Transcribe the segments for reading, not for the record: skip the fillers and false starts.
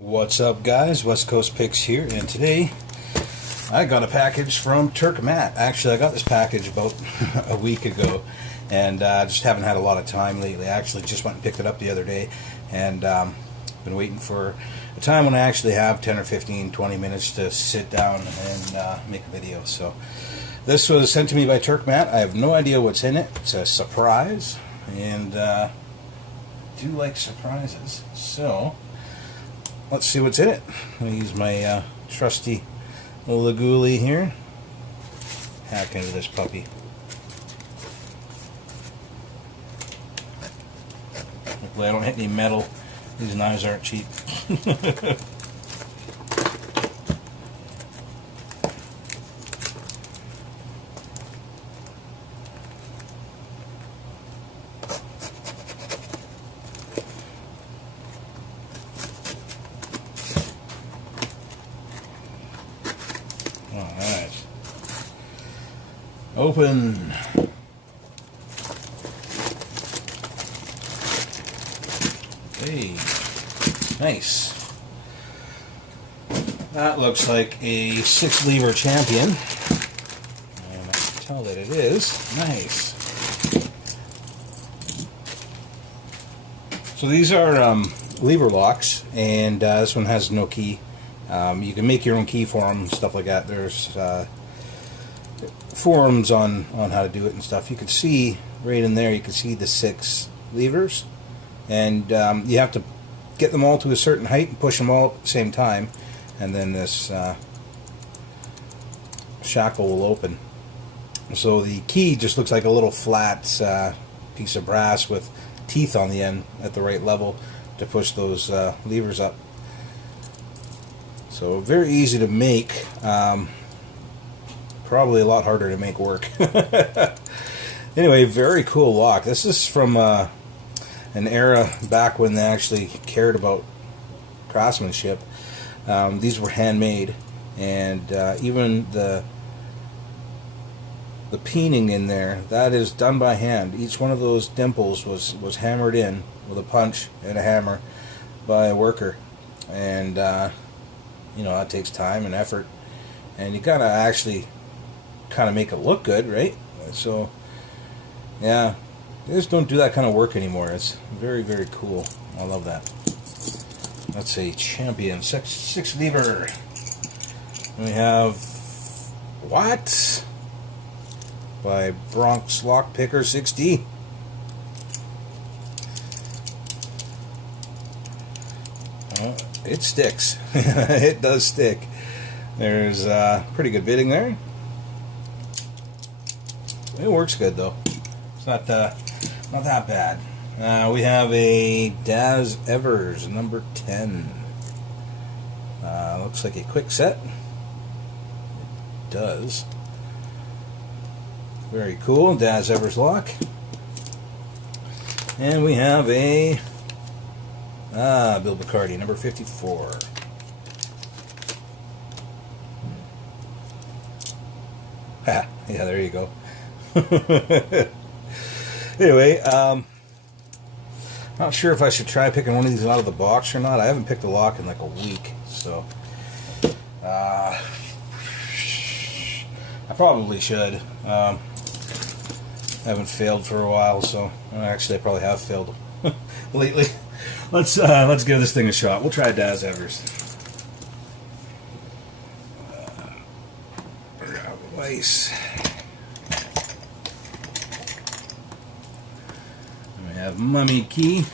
What's up, guys? West Coast Picks here, and today I got a package from Turk Matt. Actually, I got this package about a week ago, and just haven't had a lot of time lately. I actually just went and picked it up the other day, and been waiting for a time when I actually have 10 or 15, 20 minutes to sit down and make a video. So this was sent to me by Turk Matt. I have no idea what's in it. It's a surprise, and I do like surprises. So let's see what's in it. I'm going to use my trusty Laguli here. Hack into this puppy. Hopefully I don't hit any metal. These knives aren't cheap. Alright. Open. Hey. Nice. That looks like a 6-lever champion. And I can tell that it is. Nice. So these are lever locks, and this one has no key. You can make your own key for them and stuff like that. There's forums on how to do it and stuff. You can see right in there, you can see the 6 levers, and you have to get them all to a certain height and push them all at the same time, and then this shackle will open. So the key just looks like a little flat piece of brass with teeth on the end at the right level to push those levers up. So very easy to make, probably a lot harder to make work. Anyway, very cool lock. This is from an era back when they actually cared about craftsmanship. These were handmade, and even the peening in there, that is done by hand. Each one of those dimples was hammered in with a punch and a hammer by a worker, and you know, that takes time and effort, and you gotta actually kind of make it look good, right? So yeah, they just don't do that kind of work anymore. It's very, very cool. I love that. That's a champion 6 lever. We have what by Bronx Lockpicker 6D. It sticks. It does stick. There's pretty good bitting there. It works good though. It's not that bad. We have a Daz Evers number 10. Looks like a quick set. It does. Very cool. Daz Evers lock. And we have a Bill Bacardi, number 54. Ha, yeah, there you go. Anyway, not sure if I should try picking one of these out of the box or not. I haven't picked a lock in like a week, so I probably should. I haven't failed for a while, so actually I probably have failed lately. Let's give this thing a shot. We'll try Daz Evers. Nice. We have Mummy Key.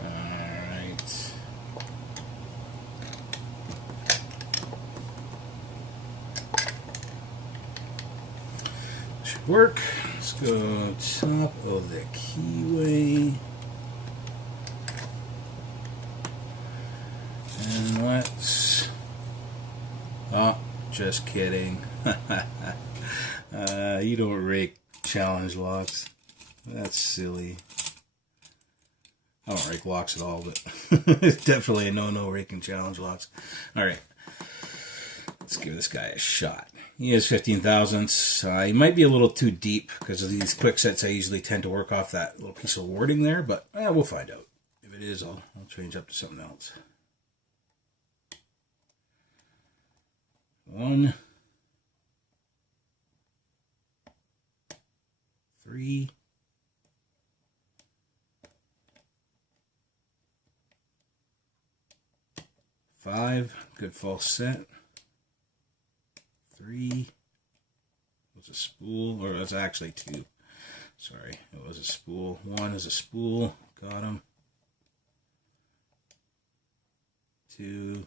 Alright. Should work. Let's go top of the keyway. And let's... Oh, just kidding. You don't rake challenge locks. That's silly. I don't rake locks at all, but it's definitely a no raking challenge locks. Alright. Let's give this guy a shot. He is 15 thousandths. He might be a little too deep because of these quick sets. I usually tend to work off that little piece of warding there, but we'll find out. If it is, I'll change up to something else. 1, 3, 5, good false set. 3 was a spool, or it was actually 2. Sorry, it was a spool. 1 is a spool, got him. 2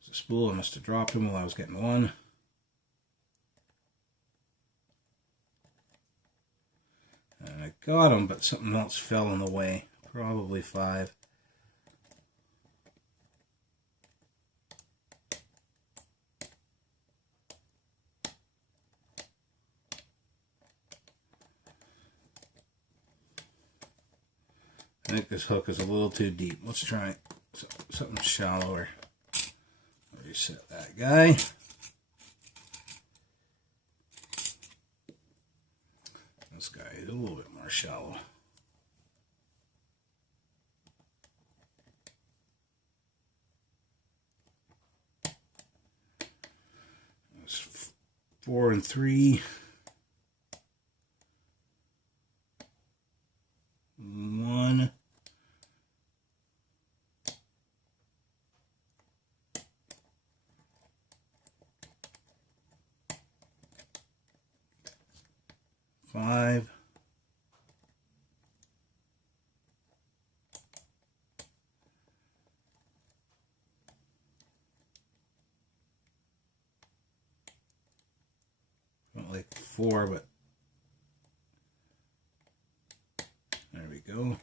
is a spool, I must have dropped him while I was getting 1. And I got him, but something else fell in the way. Probably 5. I think this hook is a little too deep. Let's try something shallower. Reset that guy. This guy is a little bit more shallow. That's 4 and 3. 1. 5. 4, but there we go.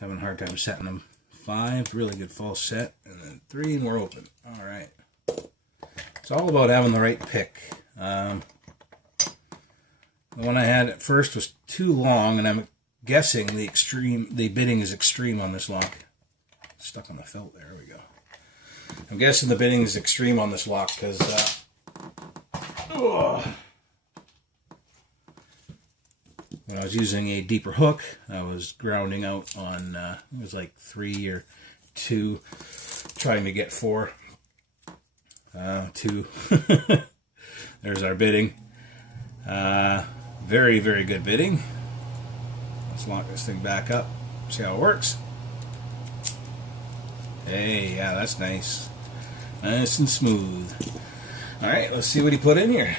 Having a hard time setting them. 5, really good false set, and then 3, and we're open. All right. It's all about having the right pick. The one I had at first was too long, and I'm guessing the bidding is extreme on this lock. Stuck on the felt there. There we go. I'm guessing the bidding is extreme on this lock because when I was using a deeper hook, I was grounding out on, it was like 3 or 2, trying to get 4. 2. There's our bidding. Very, very good bidding. Let's lock this thing back up, see how it works. Hey, yeah, that's nice. Nice and smooth. All right, let's see what he put in here.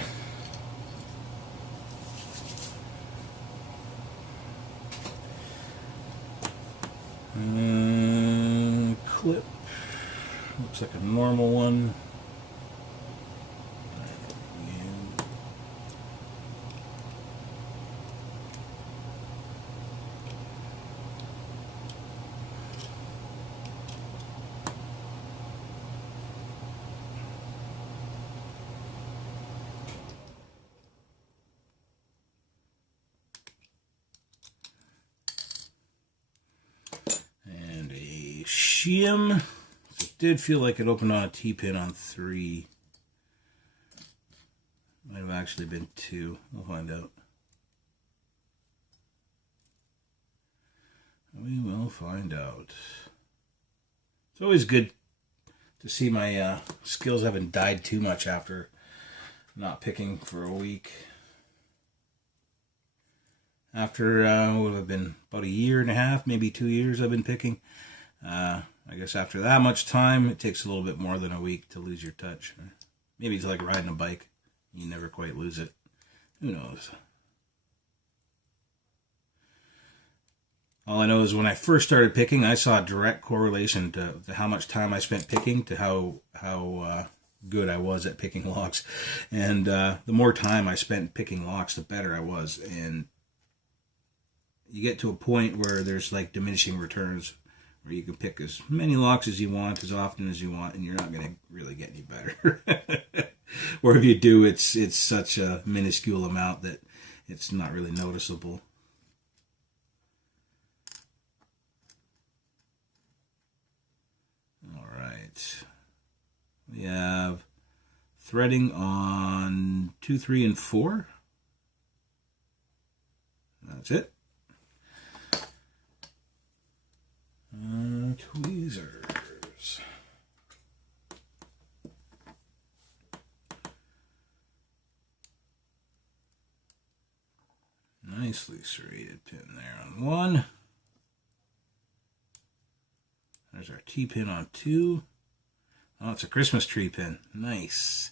Clip. Looks like a normal one. Shim. So it did feel like it opened on a T-pin on 3. Might have actually been 2. We'll find out. We will find out. It's always good to see my skills haven't died too much after not picking for a week. After what would have been about a year and a half, maybe 2 years I've been picking. I guess after that much time, it takes a little bit more than a week to lose your touch. Maybe it's like riding a bike. You never quite lose it. Who knows? All I know is when I first started picking, I saw a direct correlation to how much time I spent picking to how good I was at picking locks. And the more time I spent picking locks, the better I was. And you get to a point where there's like diminishing returns, where you can pick as many locks as you want, as often as you want, and you're not going to really get any better. Or if you do, it's such a minuscule amount that it's not really noticeable. All right. We have threading on 2, 3, and 4. That's it. Tweezers. Nicely serrated pin there on 1. There's our T-pin on 2. Oh, it's a Christmas tree pin. Nice.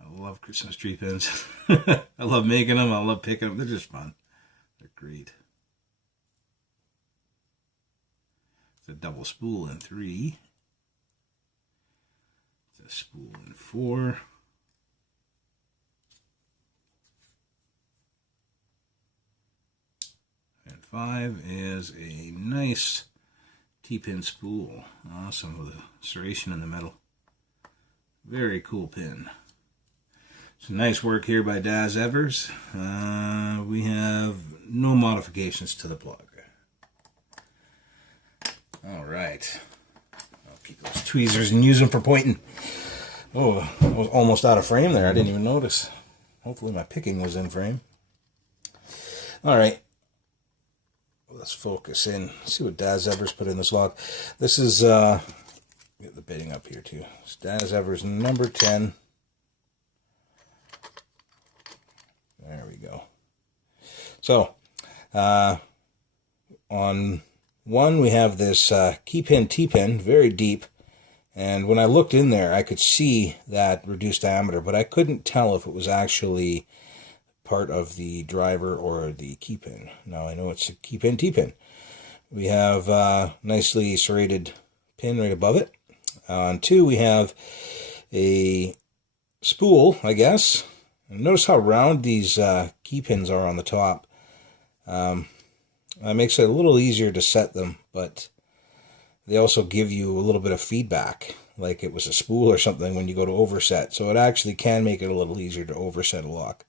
I love Christmas tree pins. I love making them. I love picking them. They're just fun. They're great. It's a double spool in 3. It's a spool in 4. And 5 is a nice T-pin spool. Awesome, with a serration in the middle. Very cool pin. Some nice work here by Daz Evers. We have no modifications to the plug. Alright. I'll keep those tweezers and use them for pointing. Oh, I was almost out of frame there. I didn't even notice. Hopefully my picking was in frame. Alright. Let's focus in. See what Daz Evers put in this lock. This is, get the bitting up here too. It's Daz Evers number 10. There we go. So, on 1 we have this key pin T-pin, very deep. And when I looked in there, I could see that reduced diameter, but I couldn't tell if it was actually part of the driver or the key pin. Now I know it's a key pin T-pin. We have nicely serrated pin right above it. On 2 we have a spool, I guess. And notice how round these key pins are on the top. That makes it a little easier to set them, but they also give you a little bit of feedback, like it was a spool or something when you go to overset. So it actually can make it a little easier to overset a lock.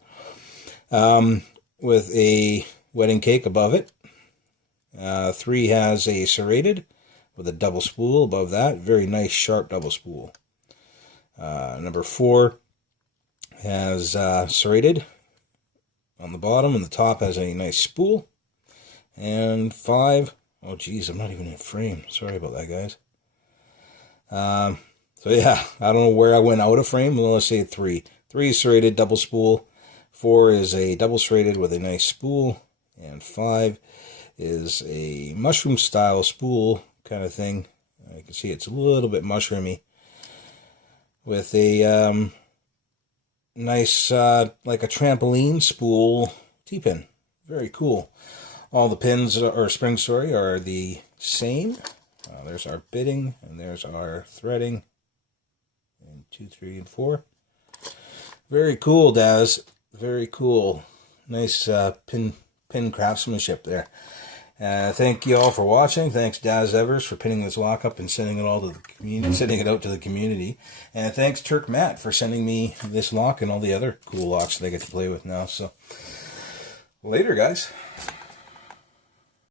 With a wedding cake above it. 3 has a serrated with a double spool above that. Very nice sharp double spool. Number 4 has serrated on the bottom, and the top has a nice spool. And 5, oh geez, I'm not even in frame. Sorry about that, guys. So yeah, I don't know where I went out of frame. Well, let's say 3. 3 is serrated, double spool. 4 is a double serrated with a nice spool, and 5 is a mushroom style spool kind of thing. You can see it's a little bit mushroomy with a nice like a trampoline spool T-pin. Very cool. All the pins or springs, sorry, are the same. There's our bitting, and there's our threading in 2, 3, and 4. Very cool, Daz. Very cool. Nice pin craftsmanship there. Thank you all for watching. Thanks Daz Evers for pinning this lock up and sending it all to the community, sending it out to the community. And thanks Turk Matt for sending me this lock and all the other cool locks that I get to play with now. So later, guys.